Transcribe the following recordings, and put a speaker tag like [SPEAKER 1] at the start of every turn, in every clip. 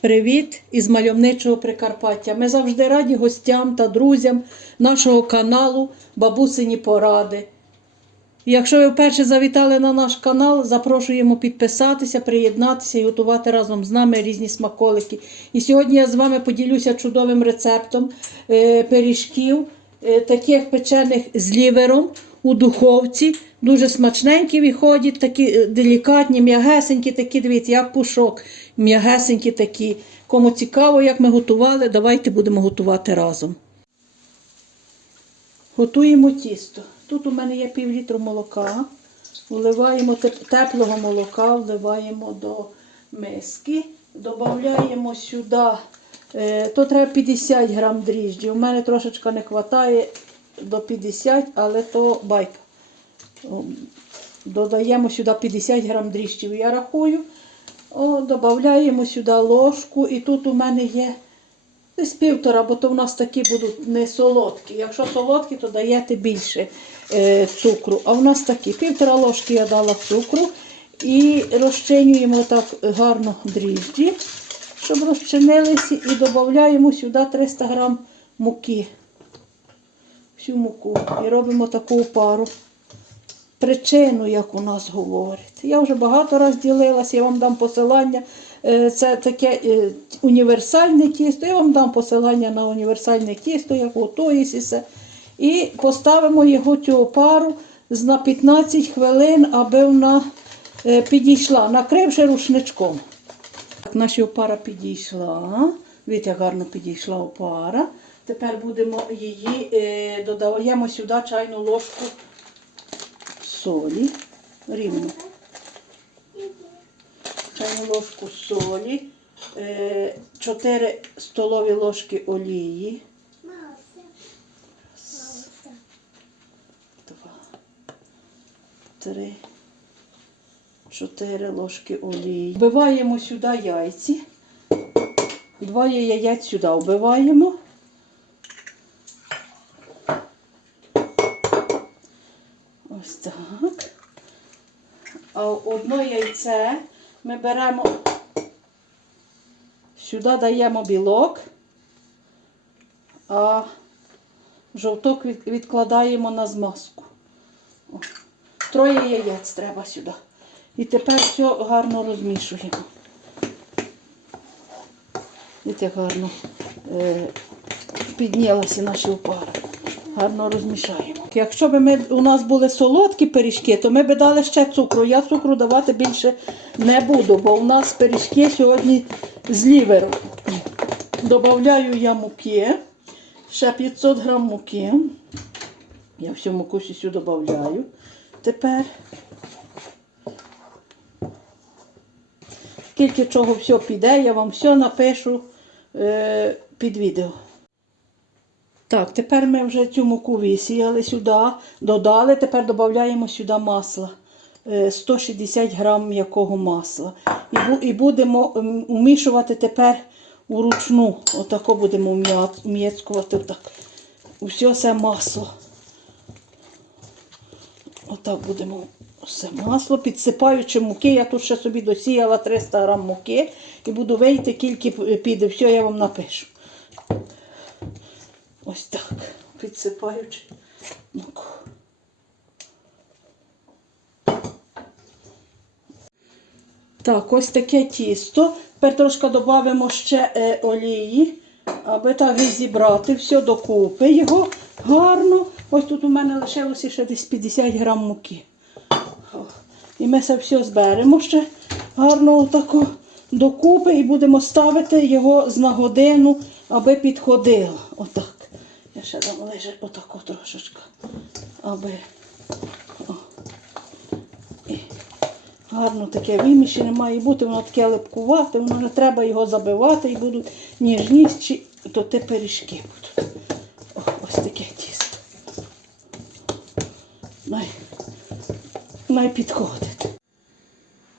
[SPEAKER 1] Привіт із мальовничого Прикарпаття. Ми завжди раді гостям та друзям нашого каналу Бабусині Поради. Якщо ви вперше завітали на наш канал, запрошуємо підписатися, приєднатися і готувати разом з нами різні смаколики. І сьогодні я з вами поділюся чудовим рецептом е, пиріжків, е, таких печених з лівером у духовці. Дуже смачненькі виходять, такі е, делікатні, м'ягесенькі, такі, дивіться, як пушок, м'ягесенькі такі. Кому цікаво, як ми готували, давайте будемо готувати разом. Готуємо тісто. Тут у мене є пів літру молока. Вливаємо теплого молока, вливаємо до миски. Додаємо сюди, е, то треба 50 грам дріжджі. У мене трошечки не вистачає до 50, але то байка. Додаємо сюди 50 грам дріжджів, я рахую. О, додаємо сюди ложку. І тут у мене є Десь півтора, бо то в нас такі будуть не солодкі. Якщо солодкі, то даєте більше е, цукру. А в нас такі півтора ложки я дала цукру і розчинюємо так гарно дріжджі, щоб розчинилися, і додаємо сюди 300 грам муки. Всю муку. І робимо таку пару. Причину, як у нас говорять. Я вже багато разів ділилася, я вам дам посилання. Е, Це таке е, універсальне тісто. Я вам дам посилання на універсальне тісто, як готується. І поставимо його цю пару на 15 хвилин, аби вона е, підійшла, накривши рушничком. Так, наша опара підійшла. Як гарно підійшла опара. Тепер будемо її, додаємо сюди чайну ложку солі. Рівно. Чайну ложку солі, 4 столові ложки олії. Два, три, чотири ложки олії. Вбиваємо сюди яйці. Двоє яєць сюди вбиваємо. Ось так. А одне яйце ми беремо, сюди даємо білок, а жовток відкладаємо на змазку. Троє яєць треба сюди. І тепер все гарно розмішуємо. Дивіться, гарно е, піднялася наша опара. Гарно розмішаємо. Якщо б ми, у нас були солодкі пиріжки, то ми б дали ще цукру. Я цукру давати більше не буду, бо у нас пиріжки сьогодні з лівером. Добавляю я муки, ще 500 грам муки. Я всю муку всю додаю. Тепер скільки чого все піде, я вам все напишу е, під відео. Так, тепер ми вже цю муку висіяли сюди, додали, тепер додаємо сюди масла. Е, 160 грам м'якого масла. І, бу- і будемо м, умішувати тепер уручну. Отако будемо. Отак. Все це масло. Отак будемо все масло, підсипаючи муки. Я тут ще собі досіяла 300 грам муки і буду вийти, скільки піде. Все я вам напишу. Ось так, підсипаючи муку. Так, ось таке тісто. Тепер трошки додамо ще е, олії, аби так зібрати все докупи його гарно. Ось тут у мене лишилося ще десь 50 грам муки. І ми це все зберемо ще гарно отако докупи і будемо ставити його на годину, аби підходило. Отак. Я ще там лежить отако трошечки. Аби. О. І гарно таке вимішане має бути, воно таке липкувате, воно не треба його забивати і будуть ніжніші, то те пиріжки будуть. О, ось таке тісто. Най, най підходить.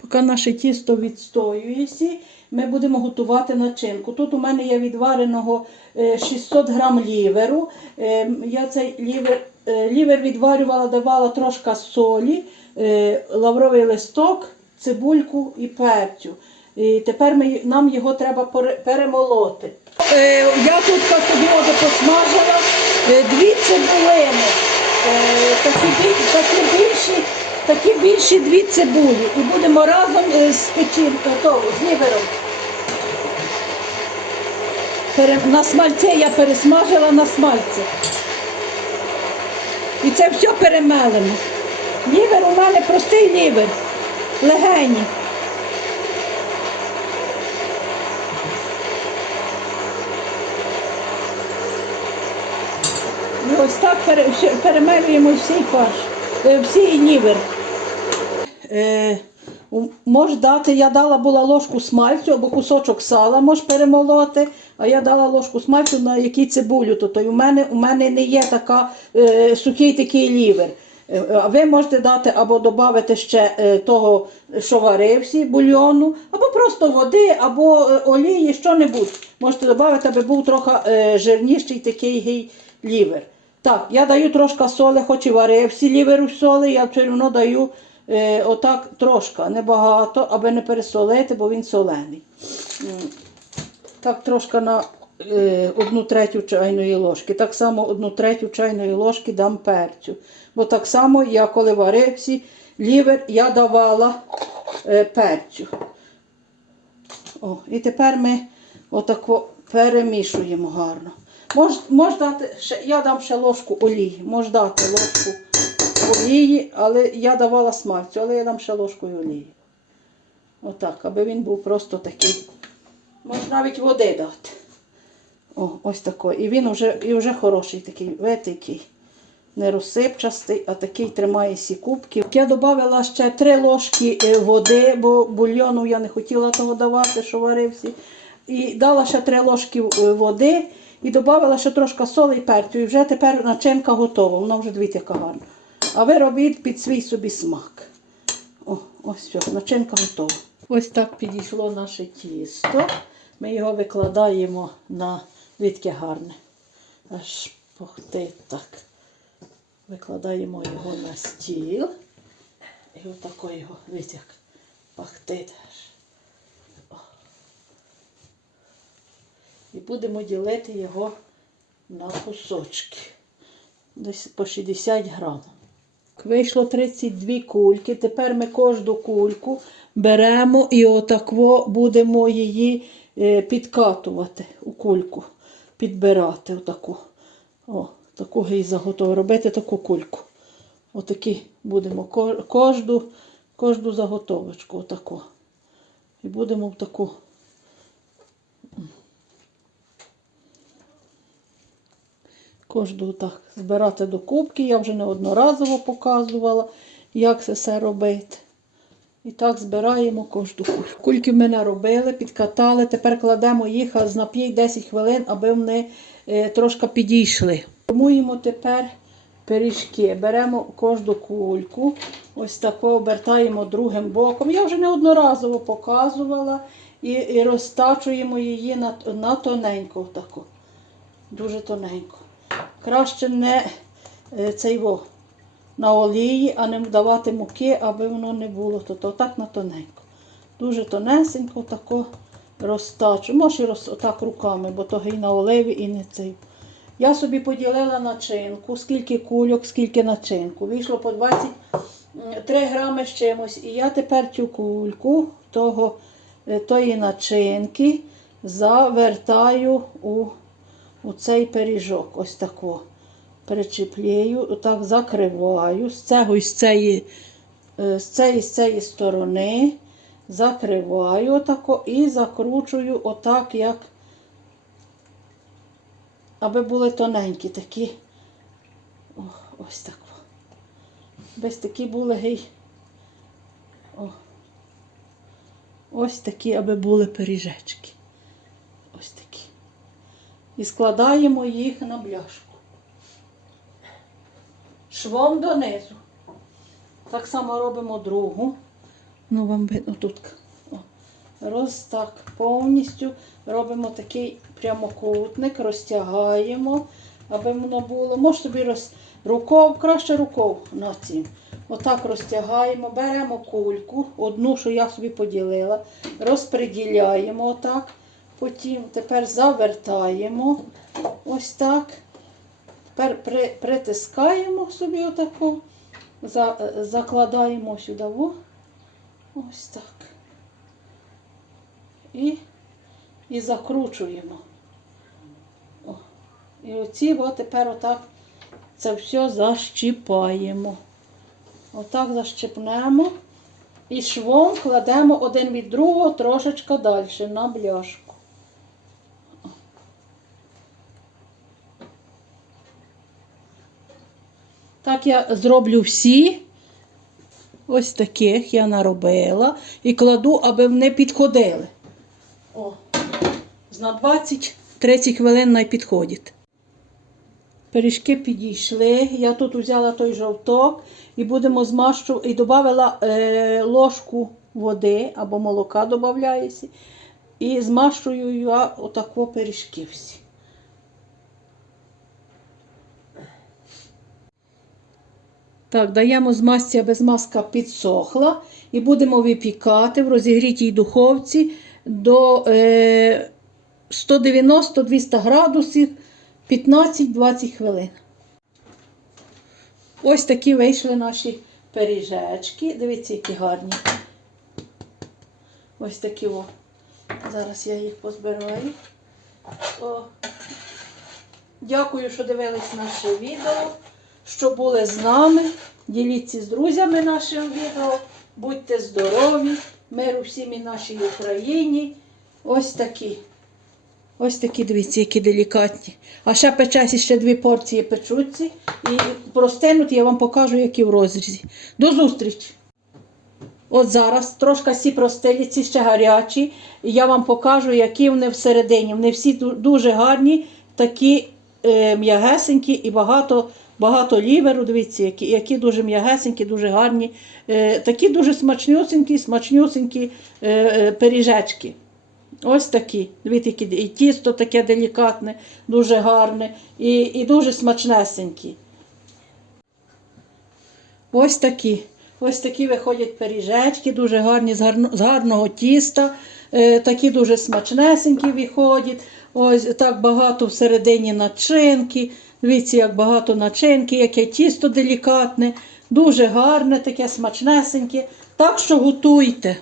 [SPEAKER 1] Поки наше тісто відстоюється, ми будемо готувати начинку. Тут у мене є відвареного е, 600 грам ліверу. Е, Я цей лівер, е, лівер відварювала, давала трошки солі, е, лавровий листок, цибульку і перцю. І тепер ми, нам його треба пере- перемолоти. Е, я тут собі посмажила е, дві цибулини. Е, такі, більші, такі більші дві цибулі. І будемо разом е, з печінкою, то, з лівером. На смальце я пересмажила на смальце. І це все перемелимо. Лівер у мене простий лівер, легенький. І ось так перемелюємо всій фарш, е, всій лівер. Е, Можеш дати, я дала була ложку смальцю або кусочок сала, можеш перемолоти, а я дала ложку смальцю на якій цибулю. То, то у, мене, у мене не є така е, сухий такий лівер. Е, А ви можете дати або додати ще е, того, що варився, бульйону, або просто води, або е, олії, що-небудь. Можете додати, аби був трохи жирніший такий лівер. Так, я даю трошки соли, хоч і варився лівер у соли, я все одно даю е, отак трошки, небагато, аби не пересолити, бо він солений. Так, трошки на е, одну третю чайної ложки. Так само одну третю чайної ложки дам перцю. Бо так само я коли варився лівер, я давала е, перцю. О, і тепер ми отако перемішуємо гарно. Мож, мож дати, ще, я дам ще ложку олії. Мож дати ложку олії, але я давала смальцю, але я дам ще ложку олії. Отак, аби він був просто такий. Можна навіть води дати. О, ось такий. І він вже, і вже хороший такий, ветикий. Не розсипчастий, а такий тримає сі кубки. Я додала ще три ложки е, води, бо бульйону я не хотіла того давати, що варився. І дала ще три ложки е, води і додала ще трошки соли і перцю. І вже тепер начинка готова. Вона вже дивіться, яка гарна. А ви робіть під свій собі смак. О, ось все, начинка готова. Ось так підійшло наше тісто. Ми його викладаємо на відке гарне. Аж пухтить так. Викладаємо його на стіл. І отако його, як пахтить. І будемо ділити його на кусочки. Десь по 60 грам. Вийшло 32 кульки. Тепер ми кожну кульку беремо і отакво будемо її е, підкатувати у кульку, підбирати отаку. О, таку гей заготову. Робити таку кульку. Отакі будемо кожну, кожну заготовочку. Отаку. І будемо в таку. Кожну так збирати до кубки. Я вже неодноразово показувала, як це все робити. І так збираємо кожну кульку. Кульки ми наробили, підкатали. Тепер кладемо їх аж на 5-10 хвилин, аби вони е, трошки підійшли. Формуємо тепер пиріжки. Беремо кожну кульку, ось тако обертаємо другим боком. Я вже неодноразово показувала і, і розтачуємо її на, на тоненько. Таку. Дуже тоненько. Краще не е, цей во, на олії, а не давати муки, аби воно не було. То, то так на тоненько. Дуже тонесенько тако розтачу. Можеш і роз, отак руками, бо то і на оливі, і не цей. Я собі поділила начинку, скільки кульок, скільки начинку. Вийшло по 23 грами з чимось. І я тепер цю кульку того, е, тої начинки завертаю у, у цей пиріжок. Ось тако. Перечіплюю, отак закриваю з цього і з цієї, е, з цієї, з цієї сторони. Закриваю отако і закручую отак, як аби були тоненькі такі. О, ось так. Без такі були гей. О. Ось такі, аби були пиріжечки. І складаємо їх на бляшку. Швом донизу. Так само робимо другу. Ну, вам видно тут. Роз так повністю робимо такий прямокутник, розтягаємо, аби воно було. Може собі роз... руков, краще руков на цім. Отак розтягаємо, беремо кульку, одну, що я собі поділила, розподіляємо отак. Потім тепер завертаємо ось так. Тепер при, притискаємо собі отако, за, закладаємо сюди. Во. Ось так. І, і закручуємо. О. І оці о, тепер отак це все защіпаємо. Отак защипнемо. І швом кладемо один від другого трошечки далі на бляшку. Так я зроблю всі. Ось таких я наробила і кладу, аби вони підходили. О, на 20-30 хвилин най підходять. Пиріжки підійшли. Я тут взяла той жовток і будемо змащувати. І додала е, ложку води або молока додається. І змащую я отако пиріжки всі. Так, даємо змазці, аби змазка підсохла. І будемо випікати в розігрітій духовці до е, 190-200 градусів 15-20 хвилин. Ось такі вийшли наші пиріжечки. Дивіться, які гарні. Ось такі о. Зараз я їх позбираю. О. Дякую, що дивились наше відео, що були з нами. Діліться з друзями нашим відео. Будьте здорові, миру всім і нашій Україні. Ось такі. Ось такі, дивіться, які делікатні. А ще печесі ще дві порції печуться. І простинуть, я вам покажу, які в розрізі. До зустрічі! От зараз трошки всі простилі, ці ще гарячі. І я вам покажу, які вони всередині. Вони всі дуже гарні, такі е, м'ягесенькі і багато, багато ліверу. Дивіться, які, які дуже м'ягесенькі, дуже гарні. Е, такі дуже смачнюсенькі, смачнюсенькі е, е, пиріжечки. Ось такі. Дивіться, і тісто таке делікатне, дуже гарне і, і дуже смачнесенькі. Ось такі. Ось такі виходять пиріжечки, дуже гарні, з, гарно, з гарного тіста. Е, такі дуже смачнесенькі виходять. Ось так багато всередині начинки. Дивіться, як багато начинки, яке тісто делікатне, дуже гарне, таке смачнесеньке. Так що готуйте.